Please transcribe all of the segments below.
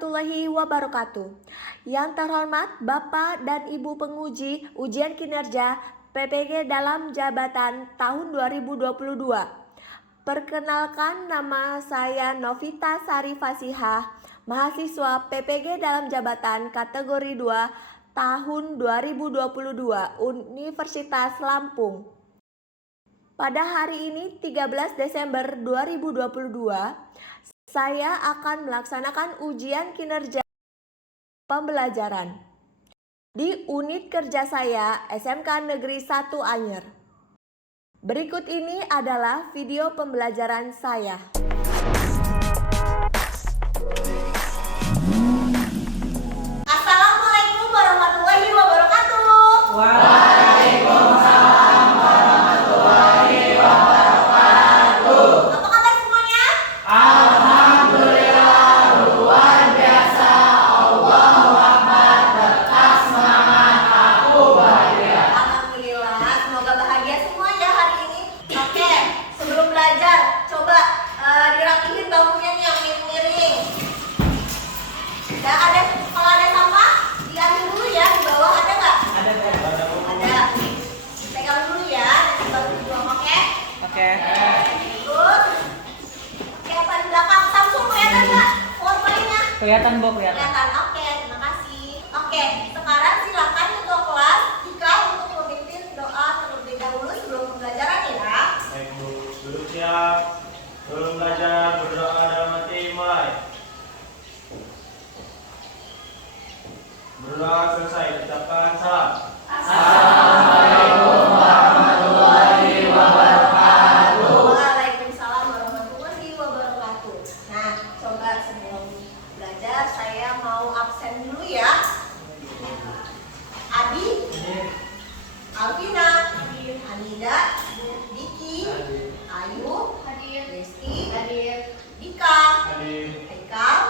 warahmatullahi wabarakatuh. Yang terhormat Bapak dan Ibu penguji ujian kinerja PPG dalam jabatan tahun 2022. Perkenalkan, nama saya Novita Sari Fasihah, mahasiswa PPG dalam jabatan kategori 2 tahun 2022 Universitas Lampung. Pada hari ini 13 Desember 2022, saya akan melaksanakan ujian kinerja pembelajaran di unit kerja saya SMK Negeri 1 Anyer. Berikut ini adalah video pembelajaran saya. Assalamualaikum warahmatullahi wabarakatuh. Waalaikumsalam warahmatullahi wabarakatuh. Apa kabar semuanya? Alhamdulillah, luar biasa. Allahu Akbar, tetap semangat, aku bahagia. Alhamdulillah, semoga bahagia semua ya hari ini. Oke, sebelum belajar, coba dirapihin bangkunya nih yang miring-miring. Kalau ada sampah, diambil dulu ya, di bawah ada nggak? Ada. Ada. Pegang dulu ya, nanti baru dibuang, oke? Oke. Terus, siapa di belakang? Samsung kelihatan nggak? Powerpoint-nya? Kelihatan, Bu, kelihatan. Kelihatan, oke, terima kasih. Oke, sekarang silakan ketua kelas Ika untuk memimpin doa terlebih dahulu sebelum pembelajaran ya. Baik Bu, duduk siap. Sebelum belajar berdoa dalam hati mulai. Berdoa selesai, ucapkan salam. Assalamualaikum warahmatullahi wabarakatuh. Waalaikumsalam warahmatullahi wabarakatuh. Nah, coba sebelum belajar saya mau absen dulu ya. Adi, Alvina, Anida, Diki, Ayu, Rizky, Dika, Haikal.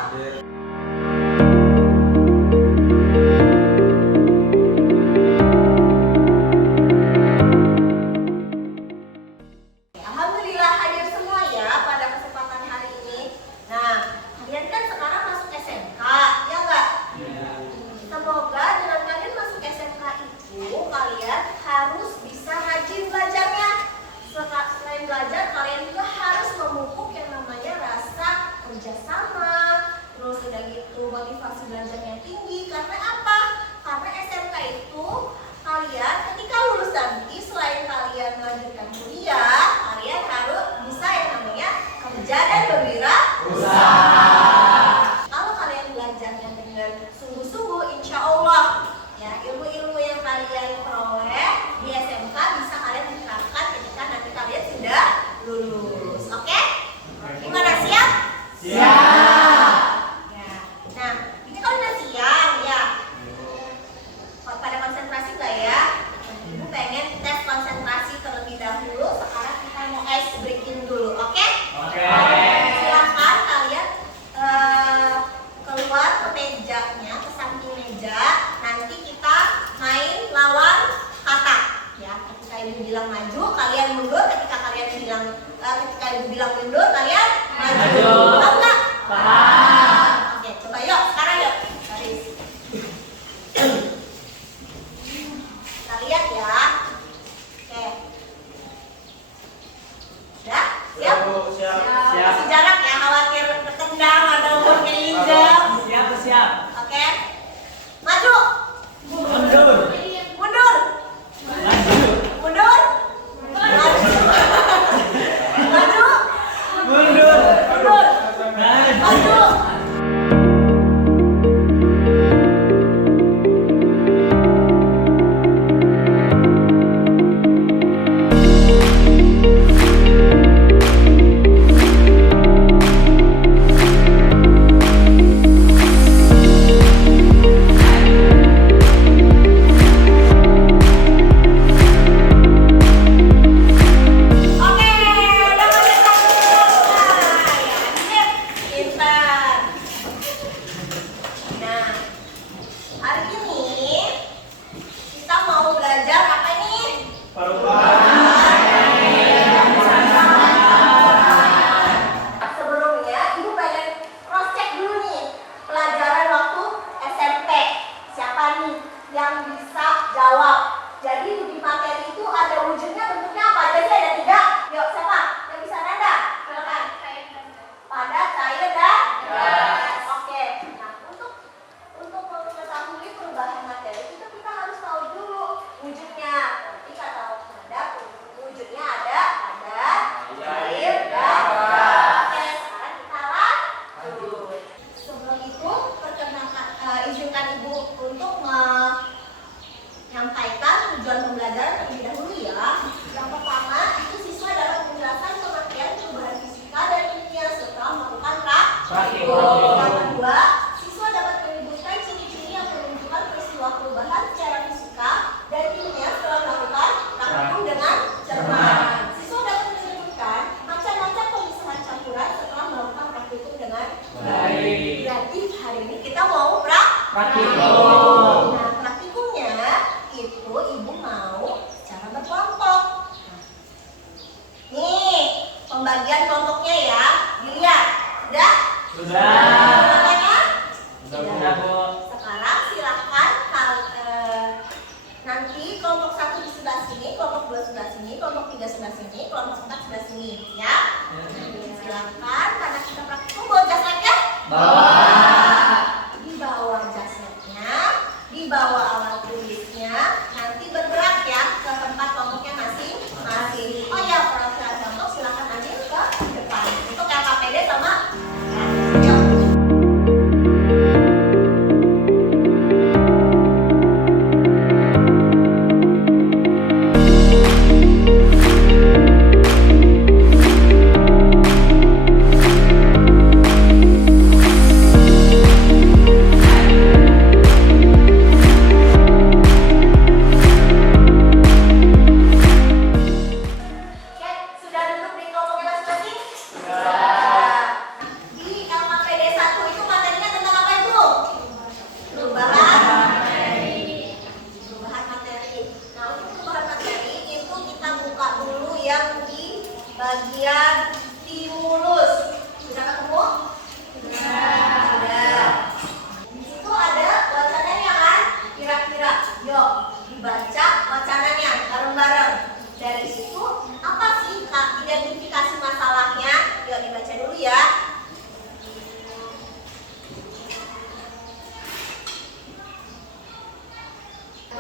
Alhamdulillah hadir semua ya pada kesempatan hari ini. Nah, kalian kan sekarang masuk SMK, ya nggak? Semoga dengan kalian masuk SMK itu kalian harus bisa rajin belajarnya. Selain belajar, kalian juga harus memupuk yang namanya rasa kerjasama. Terus udah gitu motivasi belajarnya tinggi. Karena apa? Karena SMK itu kalian ketika lulus nanti selain kalian melanjutkan kuliah, kalian harus bisa yang namanya kerja dan berwirausaha. Kalau kalian belajarnya dengan sungguh-sungguh, insya Allah ya ilmu-ilmu yang kalian peroleh di SMK bisa kalian terapkan ketika nanti kalian sudah lulus. Oke? Gimana, siap? Siap. Ya. Nah, ini kan udah siang ya. Pada konsentrasi nggak ya? Ibu pengen tes konsentrasi terlebih dahulu. Sekarang kita mau ice breaking dulu, oke? Oke. Silakan kalian keluar ke mejanya, ke samping meja. Nanti kita main lawan kata. Ya, ketika ibu bilang maju, kalian mundur. Ketika ibu bilang mundur, kalian maju. Tahu nggak? Paham. Oke, coba yuk. Sekarang yuk. Garis. Kita lihat ya. Oke. Udah? Siap? Bu, siap. Siap. Kasih jarak ya, khawatir ketendang ataupun keinjak. Siap. Oke. Maju. Mundur. Mundur. Maju. Mundur. Maju. Maju. Mundur. Mundur. jawab. Jadi uji materi itu ada wujudnya, bentuknya apa aja sih? Ada 3. Yuk, siapa yang bisa nada? Silakan. Padat, cair, dan gas. Oke. Nah, untuk mengetahui perubahan materi itu kita harus tahu dulu wujudnya. Nanti kata nada wujudnya ada padat, cair, dan gas. Oke, sekarang kita lanjut. Sebelum itu, perkenalkan, izinkan Ibu untuk menyampaikan tujuan pembelajaran terlebih dahulu ya. Yang pertama, itu siswa dapat menjelaskan pengertian perubahan fisika dan kimia setelah melakukan praktikum. Yang kedua, siswa dapat menyebutkan ciri-ciri yang menunjukkan peristiwa perubahan secara fisika dan kimia setelah melakukan praktikum dengan cermat. Siswa dapat menyebutkan macam-macam pemisahan campuran setelah melakukan praktikum dengan baik. Jadi hari ini kita mau praktikum. Nah, praktikumnya itu Ibu mau cara berkelompok. Nih, pembagian kelompoknya ya. Dilihat. Sudah? Sudah. Sudah. Sudah, Bu. Sekarang silahkan nanti kelompok 1 di sebelah sini, kelompok 2 sebelah sini, kelompok 3 sebelah sini, kelompok 4 sebelah sini, ya. Silahkan karena kita praktikum bawa jasetnya. Bawa. Dibawa jasetnya, dibawa alat tulisnya, nanti bergerak ya ke tempat kelompoknya masing-masing. Oh ya, peraturan kelompok silahkan ambil ke depan. Untuk LKPD sama yuk. Oke, sudah duduk di kelompoknya masing-masing? Sudah. Di LKPD 1 itu materinya tentang apa itu? Perubahan materi. Perubahan materi. Nah, untuk perubahan materi itu kita buka dulu yang di bagian stimulus. Sudah ketemu? Sudah. Di situ ada wacananya kan? Kira-kira. Yuk, dibaca wacananya bareng-bareng. Dari situ apa sih Kak identifikasi masalahnya? Yuk dibaca dulu ya.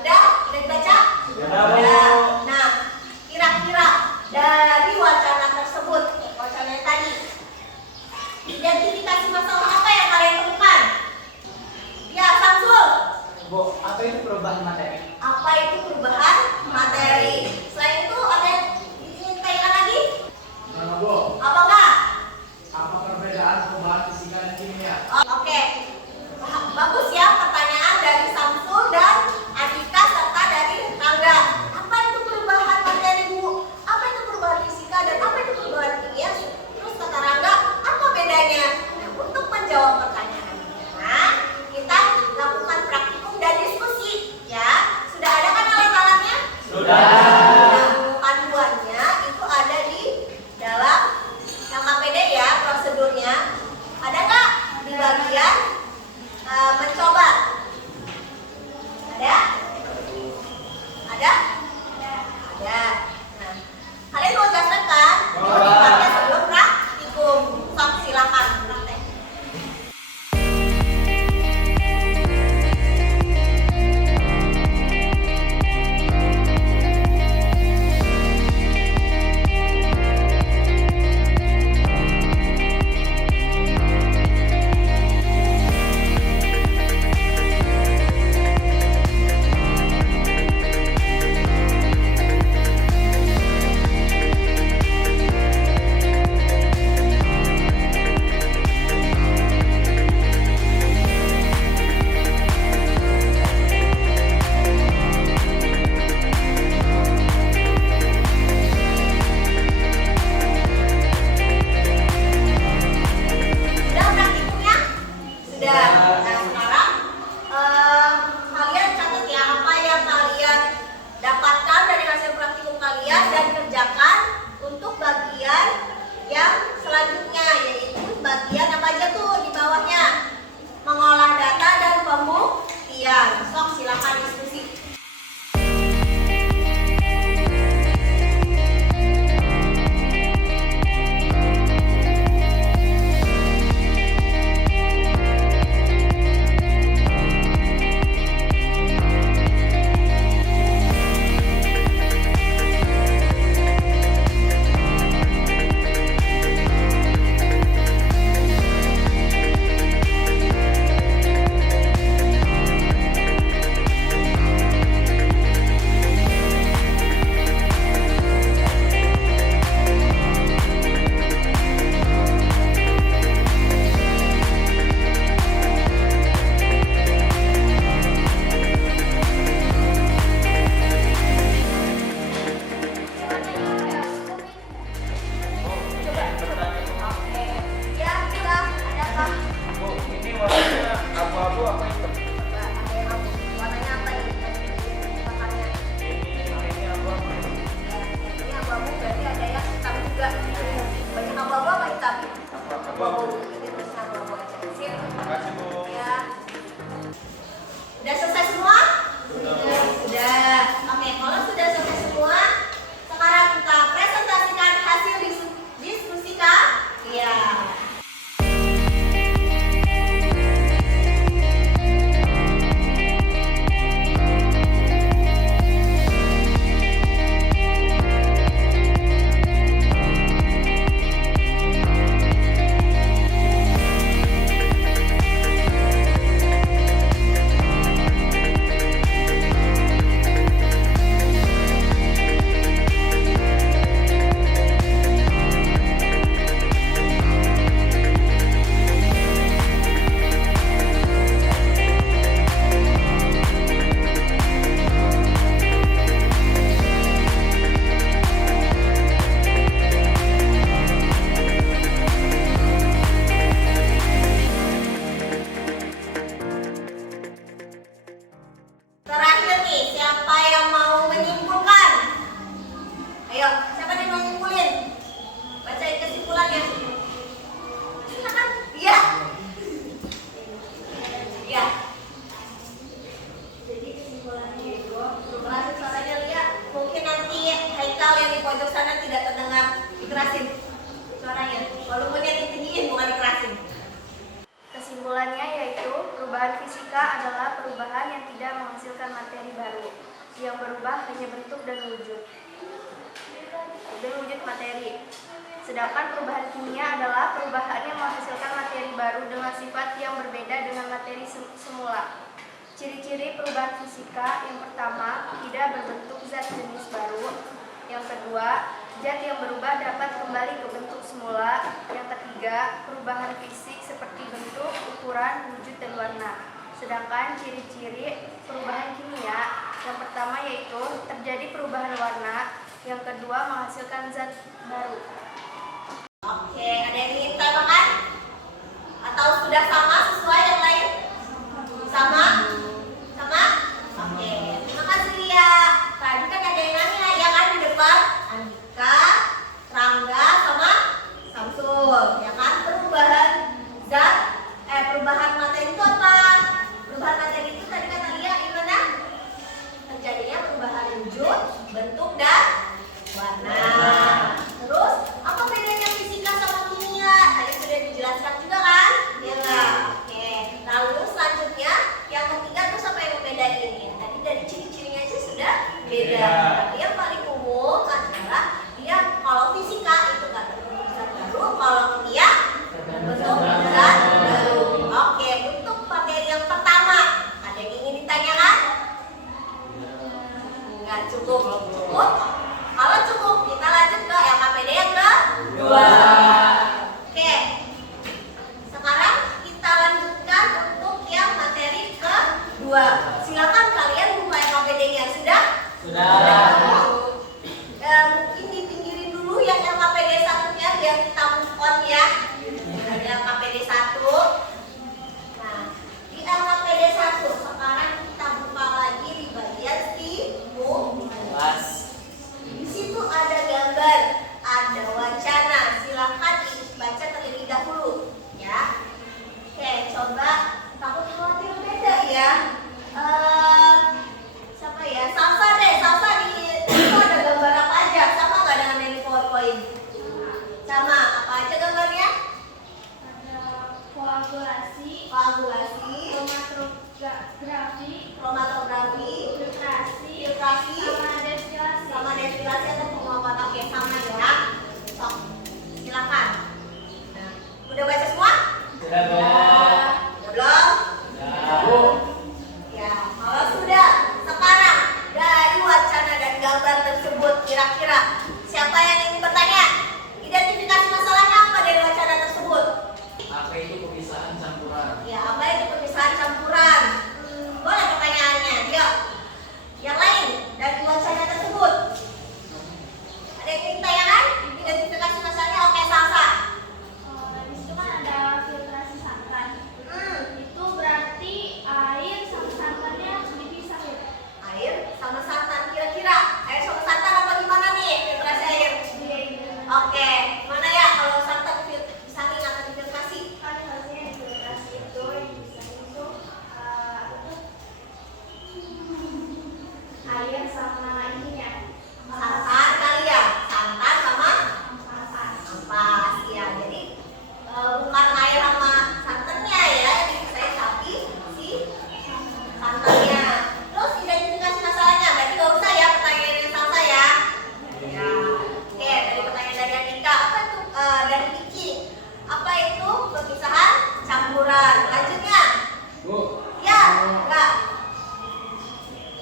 Udah dibaca? Sudah, Bu. Nah, kira-kira dari wacana tersebut, wacananya tadi, identifikasi masalah apa yang kalian temukan? Ya, Samsul. Bu, apa itu perubahan materi? Apa itu perubahan materi? Selain itu ada yang ingin ditanyakan lagi? Bu, Apa enggak? apa perbedaan perubahan fisika dan kimia? Oke. Bagus ya pertanyaan dari Samsul dan Adika serta dari Rangga. Apa itu perubahan materi, Bu? Apa itu perubahan fisika dan apa itu perubahan kimia? Terus kata Rangga, apa bedanya? Nah, untuk menjawab pertanyaannya, kita lakukan praktikum dan diskusi ya. Sudah ada kan alat-alatnya? Sudah. Nah, panduannya itu ada di dalam LKPD ya, prosedurnya. Ada nggak di bagian mencoba? Ada? Ada? Ada. Nah, kalian mau jaset kan? Mau dipakai sebelum praktikum. Sok silakan praktek. Dikerasin suaranya. Volumenya ditinggiin, bukan dikerasin. Kesimpulannya yaitu perubahan fisika adalah perubahan yang tidak menghasilkan materi baru. Yang berubah hanya bentuk dan wujud materi. Sedangkan perubahan kimia adalah perubahan yang menghasilkan materi baru dengan sifat yang berbeda dengan materi semula. Ciri-ciri perubahan fisika: yang pertama, tidak berbentuk zat jenis baru. Yang kedua, zat yang berubah dapat kembali ke bentuk semula. Yang ketiga, perubahan fisik seperti bentuk, ukuran, wujud, dan warna. Sedangkan ciri-ciri perubahan kimia: yang pertama yaitu terjadi perubahan warna. Yang kedua, menghasilkan zat baru. Oke, ada yang ingin tambahkan? Atau sudah sama sesuai yang lain? Sama? Sama? Oke, terima kasih Lia. Tadi kan ada yang nanya, ya kan di depan? Andika, Rangga, sama Samsul. Ya kan, perubahan zat, perubahan materi itu apa? Perubahan materi itu tadi kata Lia gimana? Terjadinya perubahan wujud, bentuk, dan warna. Terus, apa bedanya fisika sama kimia? Tadi sudah dijelaskan juga kan? Ya enggak? Oke. Lalu selanjutnya, yang ketiga terus apa yang membedain ya? Tadi dari ciri-cirinya aja sudah beda. Tapi yang paling umum adalah dia kalau fisika itu kan bentuk zat baru, kalau kimia bentuk zat baru. Oke, untuk materi yang pertama, ada yang ingin ditanyakan? Enggak cukup. Cukup? Kalau cukup, kita lanjut ke LKPD yang kedua. Oke. Sekarang kita lanjutkan untuk yang materi kedua. Silakan kalian buka LKPD-nya. Sudah? Sudah. Mungkin dipinggirin dulu yang LKPD 1-nya biar kita move on ya. Dari LKPD 1. Nah, di LKPD 1 sekarang kita buka lagi di bagian stimulus. Di situ ada gambar, ada wacana. Silakan dibaca terlebih dahulu, ya. Oke, coba. Takut khawatir beda ya. Siapa ya? Salsa deh. Salsa di itu ada gambar apa aja? Sama nggak dengan yang di PowerPoint? Sama. Apa aja gambarnya? Ada koagulasi, kromatografi, filtrasi, sama destilasi atau penguapan. Oke, sama ya. Sok, silakan. Nah, udah baca semua? Sudah, Bu. Udah belum? Sudah, Bu. Ya, kalau sudah, sekarang dari wacana dan gambar tersebut kira-kira siapa yang ingin bertanya? Identifikasi masalahnya apa dari wacana tersebut? Apa itu pemisahan campuran? Ya, apa itu pemisahan campuran? Boleh pertanyaannya, yuk. Yang lain dari wacana tersebut? Ada yang ingin tanyakan? Identifikasi masalahnya, oke, Salsa. di situ kan ada filtrasi santan. Hmm, Itu berarti air sama santannya dipisah ya? air sama santan. Kira-kira air sama santan apa gimana nih filtrasi air? Oke, mana ya kalau santan dipisahin atau difiltrasi? Kan harusnya yang filtrasi itu yang dipisahin itu air sama ininya. Santan kali ya, santan sama Ampas. ampas ya. Jadi bukan air sama santannya ya yang dipisahin, tapi si santannya. Terus identifikasi masalahnya, berarti gak usah ya pertanyaan yang Salsa ya. Ya, oke, dari pertanyaan dari Andika, apa itu dari Kiki? Apa itu pemisahan campuran? Lanjutnya, Bu, ya, enggak.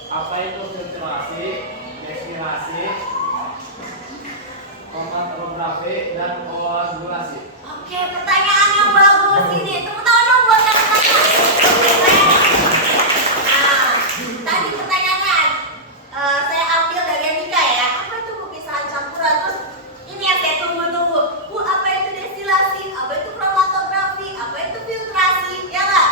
apa itu filtrasi, destilasi, kromatografi, dan koagulasi? Oke, pertanyaan yang bagus ini. Tepuk tangan dong buat yang tanya. Nah, tadi pertanyaannya saya ambil dari Andika ya. Apa itu pemisahan campuran? Terus ini yang saya tunggu-tunggu. Bu, apa itu destilasi? Apa itu kromatografi? Apa itu filtrasi? Ya nggak?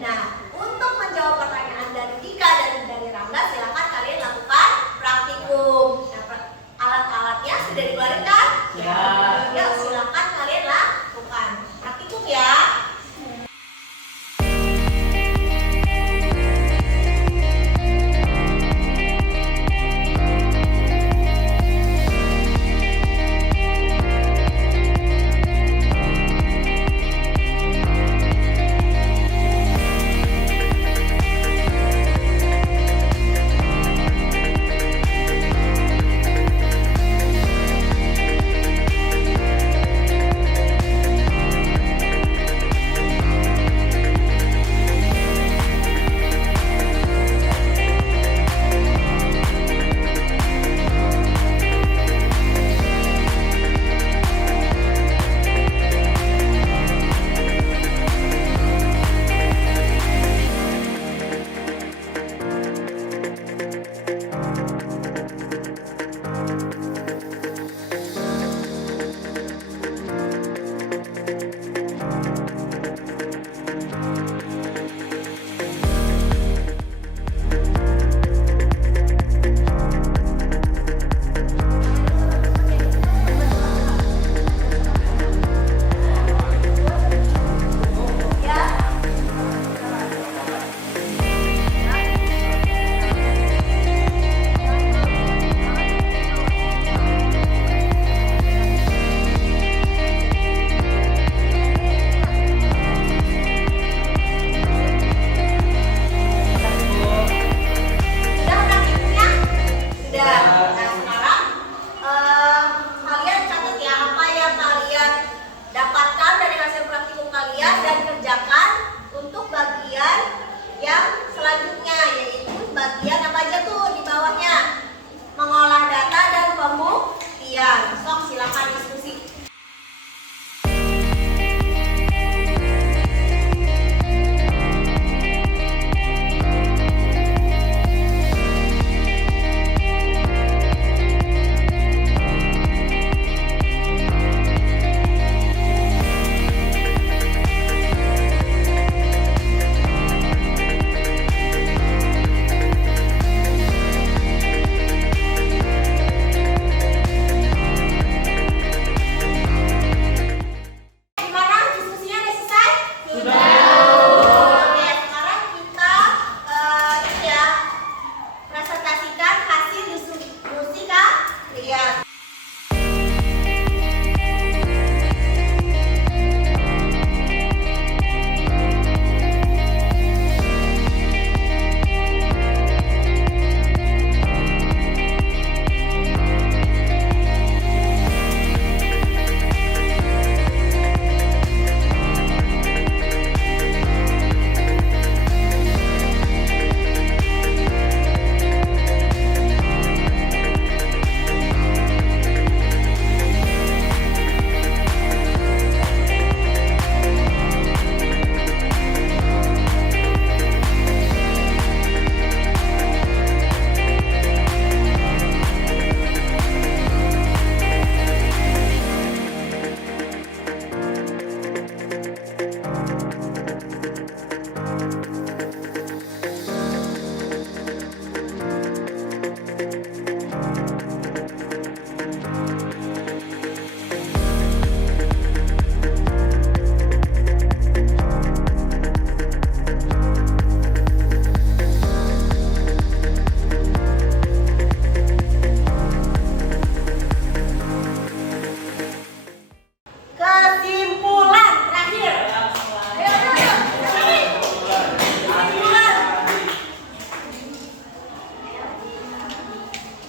Nah, untuk menjawab pertanyaan dari Dika dan dari Rangga, silakan kalian lakukan praktikum. Nah, alat-alatnya sudah dikeluarkan? Sudah. Yuk, silakan kalian lakukan praktikum ya.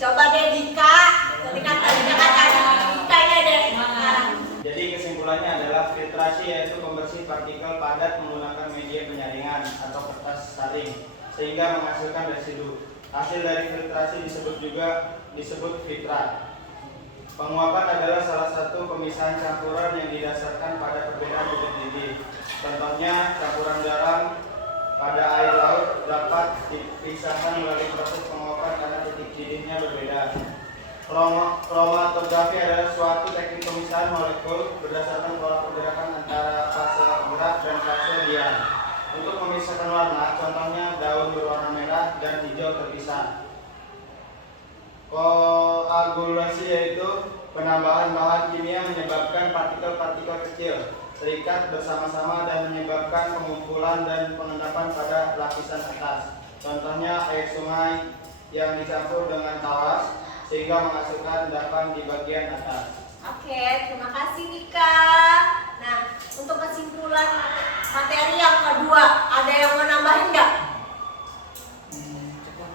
Coba deh Dika. Tadi kan Dikanya deh. Nah, Jadi kesimpulannya adalah filtrasi yaitu pembersih partikel padat menggunakan media penyaringan atau kertas saring sehingga menghasilkan residu. Hasil dari filtrasi disebut filtrat. Penguapan adalah salah satu pemisahan campuran yang didasarkan pada perbedaan bibit bibit. Contohnya campuran garam pada air laut dapat dipisahkan melalui proses penguapan karena titik didihnya berbeda. Kromatografi adalah suatu teknik pemisahan molekul berdasarkan pola pergerakan antara fase gerak dan fase diam. Untuk memisahkan warna, contohnya daun berwarna merah dan hijau terpisah. Koagulasi yaitu penambahan bahan kimia menyebabkan partikel-partikel kecil terikat bersama-sama dan menyebabkan pengumpulan dan pengendapan pada lapisan atas. Contohnya air sungai yang dicampur dengan tawas sehingga menghasilkan endapan di bagian atas. Oke, terima kasih Dika. Nah, untuk kesimpulan materi yang kedua, ada yang mau nambahin nggak?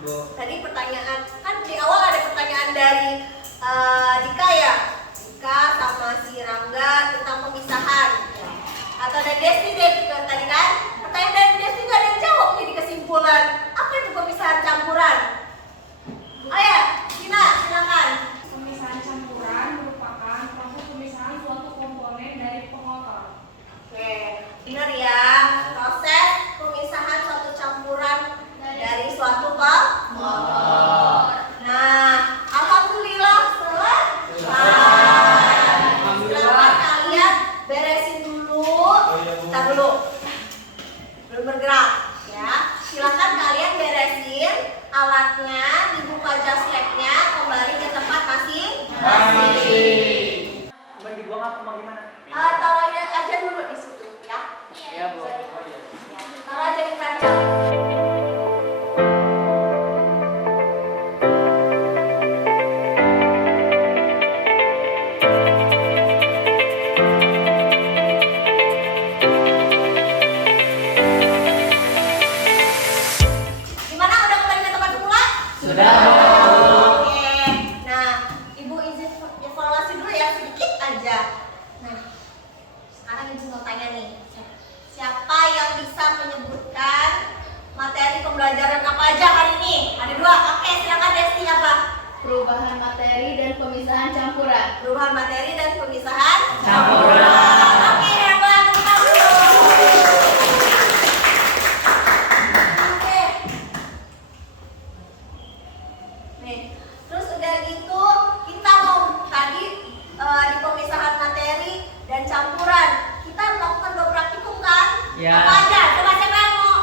Tadi pertanyaan, kan di awal ada pertanyaan dari Dika ya? Dika sama si Rangga tentang pemisahan. Atau dari Desti deh tadi kan? Pertanyaan dari Desti nggak ada yang jawab nih di kesimpulan. Apa itu pemisahan campuran? Oh ya, Tina, silakan. Pemisahan campuran merupakan proses pemisahan suatu komponen dari pengotor. Oke, benar ya. Proses pemisahan suatu campuran dari suatu pengotor. Nah, alhamdulillah selesai. Silakan kalian beresin dulu. Kita dulu. Belum bergerak ya. Silakan kalian beresin alatnya, dibuka jas labnya, kembali ke tempat masing-masing. Bagi buang apa bagaimana? Taruhnya aja dulu di situ ya. Iya, Bu. Taruh aja di kaca. Gimana, udah kembali ke tempat semula? Sudah. Oke. Nah, Ibu izin evaluasi dulu ya sedikit aja. Nah, sekarang izin mau tanya nih. Siapa yang bisa menyebutkan materi pembelajaran apa aja hari ini? Ada dua. Oke, silakan Desti apa? Perubahan materi dan pemisahan campuran. Perubahan materi dan pemisahan campuran. Oke, hebat. Tepuk dulu. Oke. Nih, terus udah gitu kita mau tadi di pemisahan materi dan campuran kita melakukan dua praktikum kan? Ya. Apa aja? Coba siapa yang mau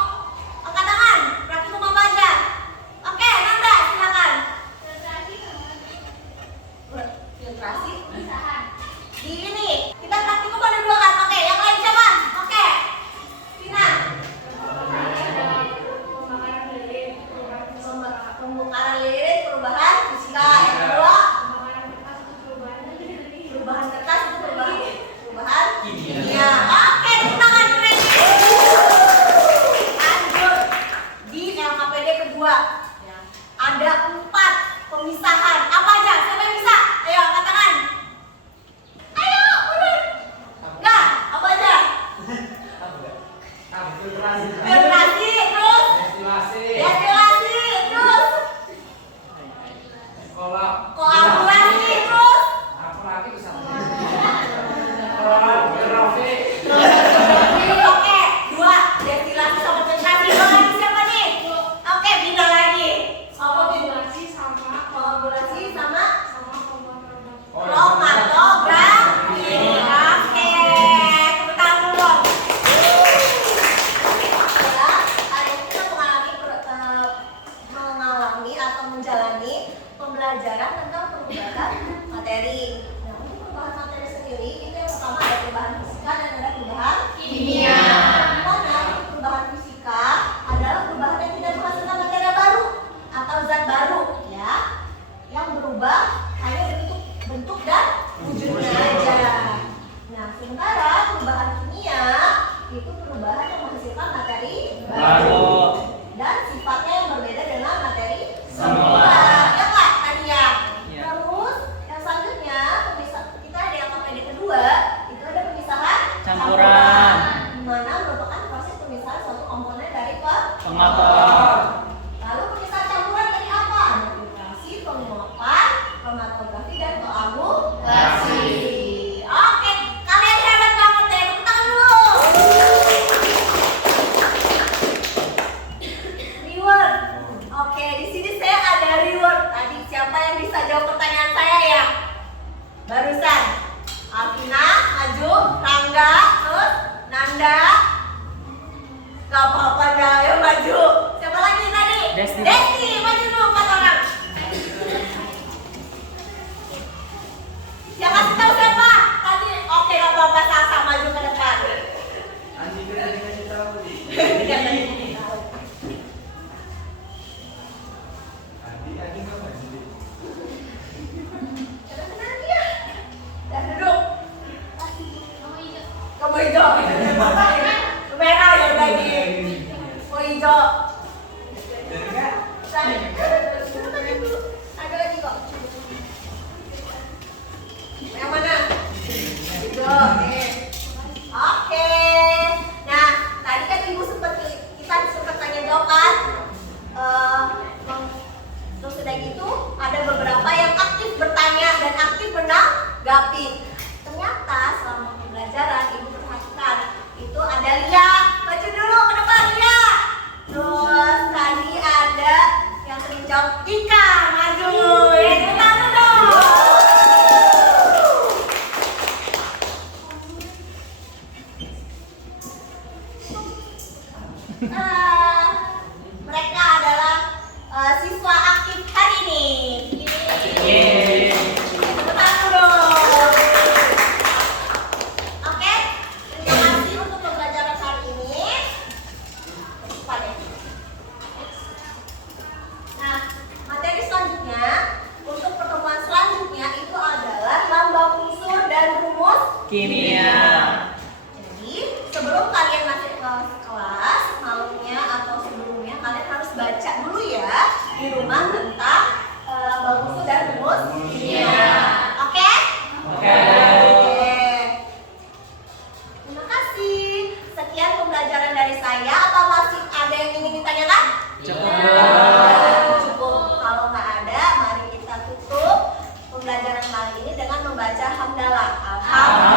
angkat tangan? Praktikum apa aja? Oke, Nanda silakan. Filtrasi. Di ini kita praktikum ada dua kan? Oke, yang lain siapa? Oke, Tina. Pembakaran lilin, perubahan fisika. Pembongkaran lilin, perubahan fisika. Yang kedua, Pembakaran kertas itu perubahan perubahan kertas itu perubahan Kimia. kimia. Oke, tepuk tangan Freddy. Lanjut di LKPD kedua. Ada 4 pemisahan. Apa aja? Siapa yang bisa? Ayo angkat tangan. Ayo, urut. Enggak, apa aja? Filtrasi. Filtrasi, terus Destilasi. destilasi, terus koagulasi, terus Apa lagi bisa? Koagulasi. Oke, 2 destilasi sama filtrasi. Dua lagi siapa nih? Oke, bina lagi. Apa bina? Koagulasi sama Koagulasi sama kromatografi. kromatografi. Oke, tepuk tangan dulu. Ya, hari ini kita mengalami atau menjalani pembelajaran tentang perubahan materi. Nah, untuk perubahan materi sendiri itu yang pertama ada perubahan fisika dan ada perubahan kimia. Dimana untuk perubahan fisika adalah perubahan yang tidak menghasilkan materi baru atau zat baru, ya, yang berubah hanya bentuk dan wujudnya aja. Nah, sementara perubahan kimia itu perubahan yang menghasilkan materi Baru. dan sifatnya yang berbeda dengan materi Semula. Ya nggak, Tania? jawab pertanyaan saya ya. Barusan Alvina, maju, Rangga, terus Nanda. Gak apa-apa dah, ayo maju. Siapa lagi tadi? Desti, maju dulu 4 orang. Yang kasih tahu siapa? Tadi, oke gak apa-apa, Sasa maju ke depan. Anjing kan tadi ngasih tahu. Kan tadi tahu. Anjing apa sih? Kenapa dia? Dan duduk. Kamu hijau. Merah ya udah di. Mau hijau. Ada lagi kok. Yang mana? Hijau. Oke. Nah, tadi kan ibu kita sempat tanya jawab kan. Terus udah gitu ada beberapa yang aktif bertanya dan aktif menanggapi. Ternyata selama pembelajaran ibu perhatikan itu ada Lia, maju dulu ke depan Lia. Terus tadi ada yang sering jawab Ika, maju. Tepuk tangan dong. Mereka adalah siswa aktif hari ini. Tepuk tangan dong. Oke, terima kasih untuk pembelajaran hari ini. Cepat ya. Nah, materi selanjutnya untuk pertemuan selanjutnya itu adalah lambang unsur dan rumus Kimia. Jadi sebelum kalian masuk ke kelas malamnya atau sebelumnya kalian harus baca dulu ya di rumah tentang lambang unsur dan rumus kimia. Oke? Oke. Terima kasih. Sekian pembelajaran dari saya. Apa masih ada yang ingin ditanyakan? Cukup. Kalau nggak ada, mari kita tutup pembelajaran kali ini dengan membaca hamdalah. Alhamdulillah.